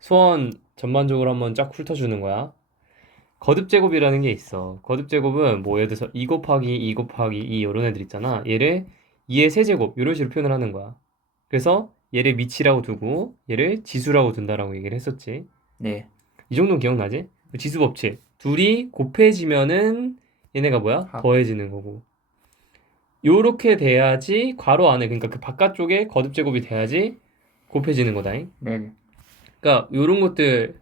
소원 전반적으로 한번 쫙 훑어주는 거야. 거듭 제곱이라는 게 있어. 거듭 제곱은 뭐 예를 들어서 2 곱하기 2 곱하기 2 이런 애들 있잖아. 얘를 2의 세제곱 이런 식으로 표현을 하는 거야. 그래서 얘를 미치라고 두고 얘를 지수라고 둔다라고 얘기를 했었지. 네. 이 정도는 기억나지? 지수 법칙. 둘이 곱해지면은 얘네가 뭐야? 합. 더해지는 거고. 요렇게 돼야지 괄호 안에 그러니까 그 바깥쪽에 거듭 제곱이 돼야지 곱해지는 거다잉. 네. 그러니까 요런 것들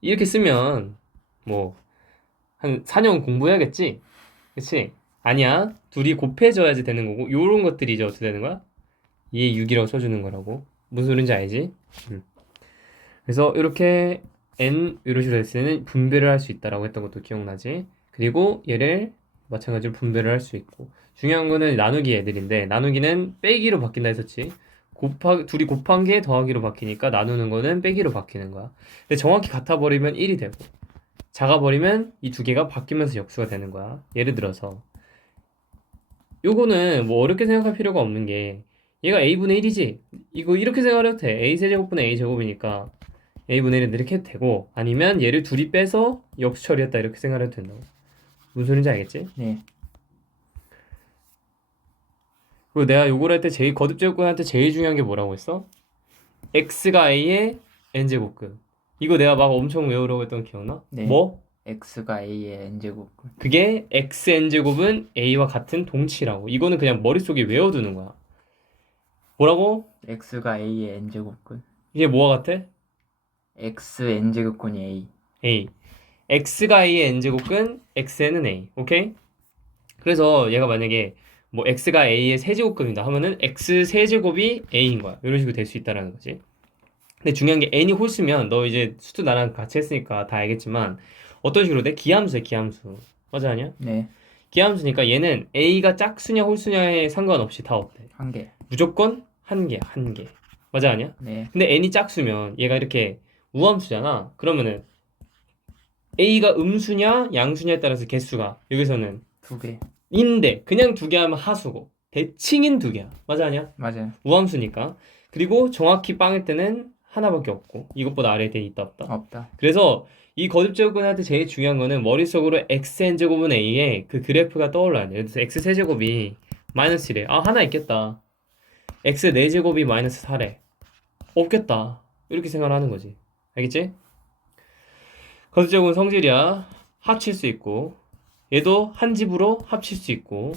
이렇게 쓰면 뭐 한 4년 공부해야겠지? 그치? 아니야. 둘이 곱해져야지 되는 거고 요런 것들이 이제 어떻게 되는 거야? 2의 6이라고 써주는 거라고. 무슨 소린지 알지? 음. 그래서 이렇게 n 이런 식으로 했을 때는 분배를 할 수 있다라고 했던 것도 기억나지? 그리고 얘를 마찬가지로 분배를 할 수 있고 중요한 거는 나누기 애들인데 나누기는 빼기로 바뀐다 했었지. 곱하 둘이 곱한 게 더하기로 바뀌니까 나누는 거는 빼기로 바뀌는 거야. 근데 정확히 같아 버리면 1이 되고 작아 버리면 이 두 개가 바뀌면서 역수가 되는 거야. 예를 들어서 요거는 뭐 어렵게 생각할 필요가 없는 게 얘가 a분의 1이지. 이거 이렇게 생각해도 돼. a 세제곱분의 a 제곱이니까 a분의 1은 이렇게 해도 되고 아니면 얘를 둘이 빼서 역수 처리했다 이렇게 생각해도 된다고. 무슨 소린지 알겠지? 네. 그리고 내가 요걸 할 때 제일 거듭 제곱근 할때 제일 중요한 게 뭐라고 했어? x가 a의 n제곱근. 이거 내가 막 엄청 외우라고 했던 거 기억나? 네. 뭐? x가 a의 n제곱. 그게 xn제곱은 a와 같은 동치라고. 이거는 그냥 머릿속에 외워두는 거야. 뭐라고? x가 a의 n제곱근. 이게 뭐와 같아? x n제곱근이 a. a. x가 a의 n제곱근, xn은 a. 오케이? 그래서 얘가 만약에 뭐 x가 a의 세제곱근이다 하면은 x 세제곱이 a인 거야. 이런 식으로 될 수 있다라는 거지. 근데 중요한 게 n이 홀수면 너 이제 수도 나랑 같이 했으니까 다 알겠지만 어떤 식으로 돼? 기함수야, 기함수. 맞아 아니야? 네. 기함수니까 얘는 a가 짝수냐 홀수냐에 상관없이 다 어때? 한 개. 무조건 한 개, 한 개. 맞아 아니야? 네. 근데 n이 짝수면 얘가 이렇게 우함수잖아. 그러면은 a가 음수냐 양수냐에 따라서 개수가 여기서는 두 개. 인데 그냥 두 개 하면 하수고 대칭인 두 개야. 맞아 아니야? 맞아요. 우함수니까. 그리고 정확히 빵일 때는 하나밖에 없고 이것보다 아래에 돼 있다 없다. 없다. 그래서 이 거듭 제곱근한테 제일 중요한 거는 머릿속으로 xn제곱은 a의 그 그래프가 떠올라야 돼. 예를 들어서 x 세제곱이 마이너스 1에 아 하나 있겠다. x 4제곱이 마이너스 4래. 없겠다. 이렇게 생각하는 거지. 알겠지? 거듭 제곱은 성질이야. 합칠 수 있고 얘도 한 집으로 합칠 수 있고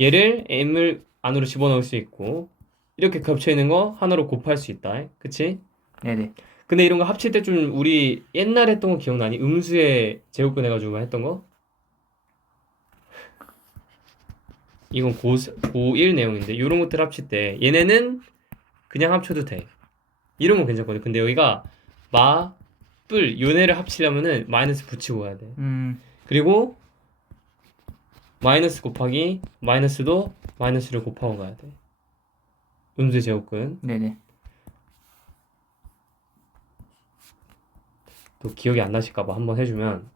얘를 m을 안으로 집어넣을 수 있고 이렇게 겹쳐 있는 거 하나로 곱할 수 있다. 그치? 네네. 근데 이런 거 합칠 때 좀 우리 옛날에 했던 거 기억나니? 음수에 제곱근 해가지고 했던 거? 이건 고, 고1 내용인데 이런 것들 합칠 때 얘네는 그냥 합쳐도 돼. 이런 건 괜찮거든. 근데 여기가 마, 뿔, 요네를 합치려면은 마이너스 붙이고 가야 돼. 음. 그리고 마이너스 곱하기 마이너스도 마이너스를 곱하고 가야 돼. 음수의 제곱근. 네네. 또 기억이 안 나실까봐 한번 해주면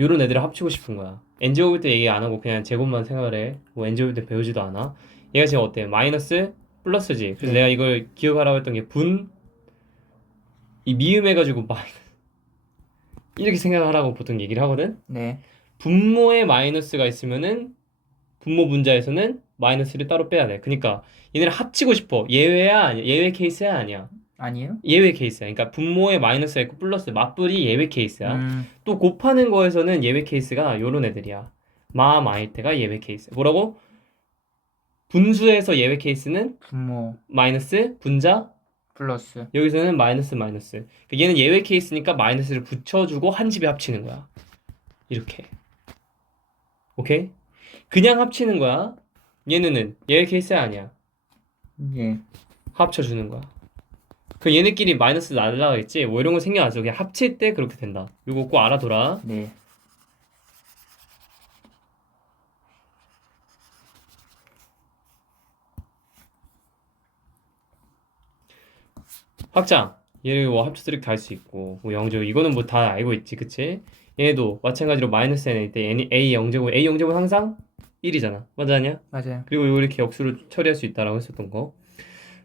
요런 애들을 합치고 싶은 거야. n제곱일 때 얘기 안 하고 그냥 제곱만 생각을 해. 뭐 n제곱일 때 배우지도 않아. 얘가 지금 어때? 마이너스 플러스지. 그래서 네. 내가 이걸 기억하라고 했던 게 분, 이 미음 해가지고 마이너스 이렇게 생각하라고 보통 얘기를 하거든. 네. 분모에 마이너스가 있으면은 분모 분자에서는 마이너스를 따로 빼야 돼. 그러니까 얘네를 합치고 싶어. 예외야 아니야? 예외 케이스야 아니야? 아니에요? 예외 케이스야. 그러니까 분모에 마이너스가 있고 플러스 맞불이 예외 케이스야. 음. 또 곱하는 거에서는 예외 케이스가 요런 애들이야. 마 마일 때가 예외 케이스. 뭐라고? 분수에서 예외 케이스는 분모 마이너스 분자 플러스. 여기서는 마이너스 마이너스. 그러니까 얘는 예외 케이스니까 마이너스를 붙여주고 한 집에 합치는 거야. 이렇게. 오케이? 그냥 합치는 거야. 얘네는 예외 케이스야 아니야. 예. 합쳐주는 거야. 그 얘네끼리 마이너스 날라가겠지? 뭐 이런 거 생각 안 써. 그냥 합칠 때 그렇게 된다. 이거 꼭 알아둬라. 네. 확장. 얘를 뭐 합쳐서 이렇게 할수 있고, 뭐 영제곱. 이거는 뭐 다 알고 있지, 그치? 얘도 마찬가지로 마이너스 n일 때 a 영제곱, a 영제곱 항상 1이잖아. 맞아 아니야? 맞아요. 그리고 이거 이렇게 역수로 처리할 수 있다라고 했었던 거.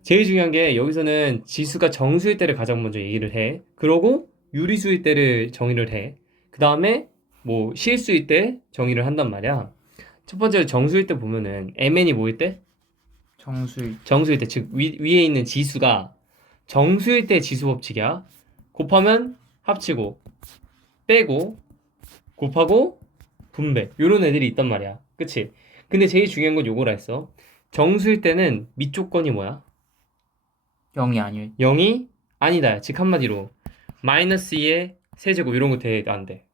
제일 중요한 게 여기서는 지수가 정수일 때를 가장 먼저 얘기를 해. 그러고 유리수일 때를 정의를 해. 그 다음에 뭐 실수일 때 정의를 한단 말이야. 첫 번째로 정수일 때 보면은 mn이 뭐일 때? 정수일 정수일 때, 즉 위, 위에 있는 지수가 정수일 때 지수 법칙이야. 곱하면 합치고 빼고 곱하고 분배 요런 애들이 있단 말이야. 그치? 근데 제일 중요한 건 요거라 했어. 정수일 때는 밑조건이 뭐야? 0이 아닐 0이 아니다. 즉 한마디로 마이너스 2의 세제곱 이런 거 돼, 안 돼.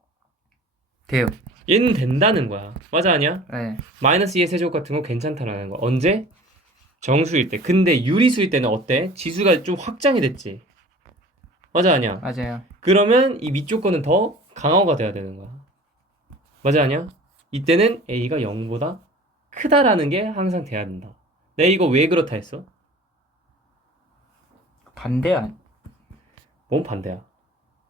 돼요. 얘는 된다는 거야. 맞아 아니야? 네. 마이너스 2의 세제곱 같은 거 괜찮다라는 거. 언제? 정수일 때. 근데 유리수일 때는 어때? 지수가 좀 확장이 됐지. 맞아 아니야? 맞아요. 그러면 이 밑조건은 더 강화가 돼야 되는 거야. 맞아 아니야? 이때는 a가 0보다 크다라는 게 항상 돼야 된다. 내가 이거 왜 그렇다 했어? 반대야. 뭔 반대야?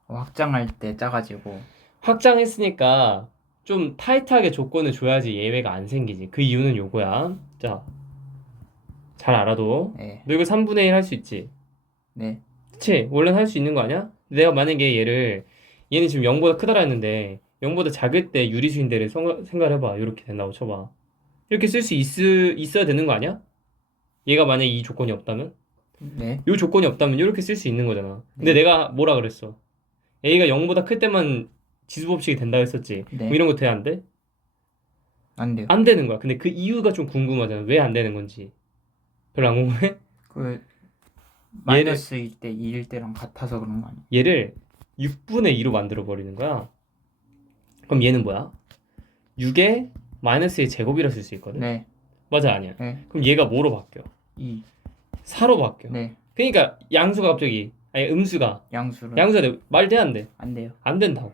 확장할 때 작아지고 확장했으니까 좀 타이트하게 조건을 줘야지 예외가 안 생기지. 그 이유는 요거야. 자, 잘 알아도. 네. 너 이거 3분의 1 할 수 있지? 네. 그치? 원래는 할 수 있는 거 아니야? 내가 만약에 얘를 얘는 지금 0보다 크다라 했는데 0보다 작을 때 유리수인 데를 성- 생각해봐. 이렇게 된다고 쳐봐. 이렇게 쓸 수 있어야 되는 거 아니야? 얘가 만약에 이 조건이 없다면? 네. 요 조건이 없다면 이렇게 쓸 수 있는 거잖아. 근데 내가 뭐라 그랬어? a가 0보다 클 때만 지수 법칙이 된다 했었지. 네. 뭐 이런 거 돼 안 돼? 안 돼요. 안 되는 거야. 근데 그 이유가 좀 궁금하잖아. 왜 안 되는 건지. 별로 안 궁금해? 그 마이너스일 때 2일 때랑 같아서 그런 거 아니에요? 얘를 6분의 2로 만들어 버리는 거야. 그럼 얘는 뭐야? 6의 마이너스의 제곱이라 쓸 수 있거든. 네. 맞아 아니야. 네. 그럼 얘가 뭐로 바뀌어? 2. 4로 바뀌어. 네. 그러니까 양수가 갑자기 아니 음수가 양수로 양수가 돼. 말 돼 안 돼? 안 돼요. 안 된다고.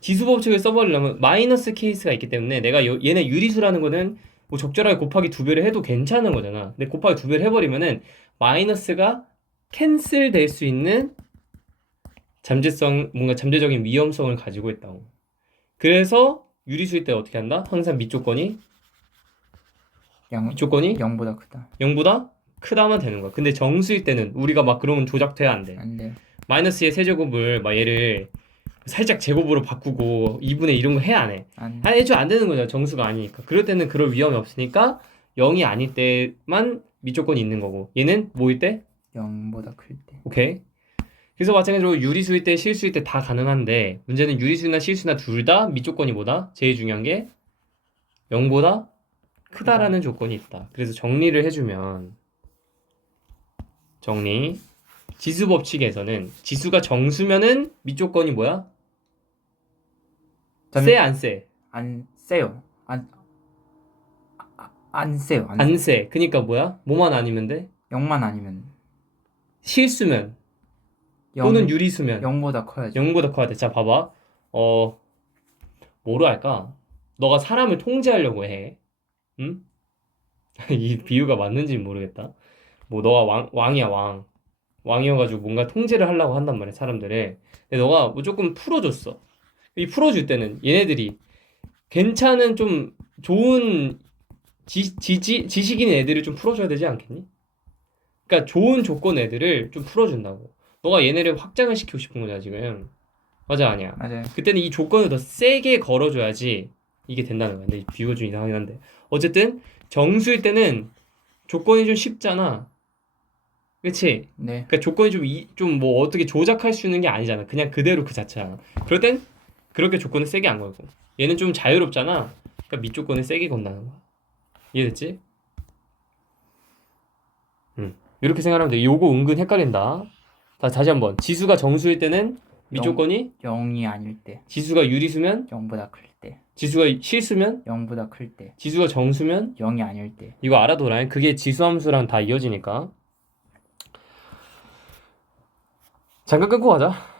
지수 법칙을 써버리려면 마이너스 케이스가 있기 때문에 내가 요- 얘네 유리수라는 거는 뭐 적절하게 곱하기 두 배를 해도 괜찮은 거잖아. 근데 곱하기 두 배를 해버리면은 마이너스가 캔슬 될 수 있는 잠재성 뭔가 잠재적인 위험성을 가지고 있다고. 그래서 유리수일 때 어떻게 한다? 항상 밑조건이 양 밑조건이 0보다 크다. 0보다 크다만 되는 거야. 근데 정수일 때는 우리가 막 그러면 조작돼야 안 돼. 안 돼요. 마이너스의 세제곱을 막 얘를 살짝 제곱으로 바꾸고 2분의 이런 거 해 안 해? 안 아니 애초에 안 되는 거잖아 정수가 아니니까 그럴 때는 그럴 위험이 없으니까 0이 아닐 때만 밑조건이 있는 거고 얘는 뭐일 때? 0보다 클 때. 오케이 그래서 마찬가지로 유리수일 때 실수일 때 다 가능한데 문제는 유리수나 실수나 둘 다 밑조건이 뭐다? 제일 중요한 게 0보다 크다라는 조건이 있다 그래서 정리를 해주면 정리 지수 법칙에서는 지수가 정수면은 밑조건이 뭐야? 전- 세안 세? 안 세요. 안, 아, 안 세요. 안, 안 세. 그니까 뭐야? 뭐만 아니면 돼? 0만 아니면 실수면 0, 또는 유리수면 0보다 커야죠. 0보다 커야 돼. 자, 봐봐. 어, 뭐로 할까? 너가 사람을 통제하려고 해. 응? 이 비유가 맞는지 모르겠다. 뭐 너가 왕, 왕이야, 왕. 왕이어가지고 뭔가 통제를 하려고 한단 말이야, 사람들을. 근데 너가 뭐 조금 풀어줬어. 이 풀어줄 때는 얘네들이 괜찮은 좀 좋은 지, 지지, 지식인 애들을 좀 풀어줘야 되지 않겠니? 그러니까 좋은 조건 애들을 좀 풀어준다고. 너가 얘네를 확장을 시키고 싶은 거잖아, 지금. 맞아, 아니야. 맞아요. 그때는 이 조건을 더 세게 걸어줘야지 이게 된다는 거야. 근데 이 비유가 좀 이상하긴 한데. 어쨌든, 정수일 때는 조건이 좀 쉽잖아. 그치? 네. 그러니까 조건이 좀, 이, 좀뭐 어떻게 조작할 수 있는 게 아니잖아. 그냥 그대로 그 자체야. 그럴 땐 그렇게 조건을 세게 안 걸고. 얘는 좀 자유롭잖아. 그러니까 밑조건을 세게 건다는 거야. 이해됐지? 음. 이렇게 생각하면 돼. 요거 은근 헷갈린다. 자, 다시 한번. 지수가 정수일 때는 밑조건이 0이 아닐 때. 지수가 유리수면 0보다 클 때. 지수가 실수면 0보다 클 때. 지수가 정수면 0이 아닐 때. 이거 알아둬라. 그게 지수함수랑 다 이어지니까. 잠깐 끊고 가자.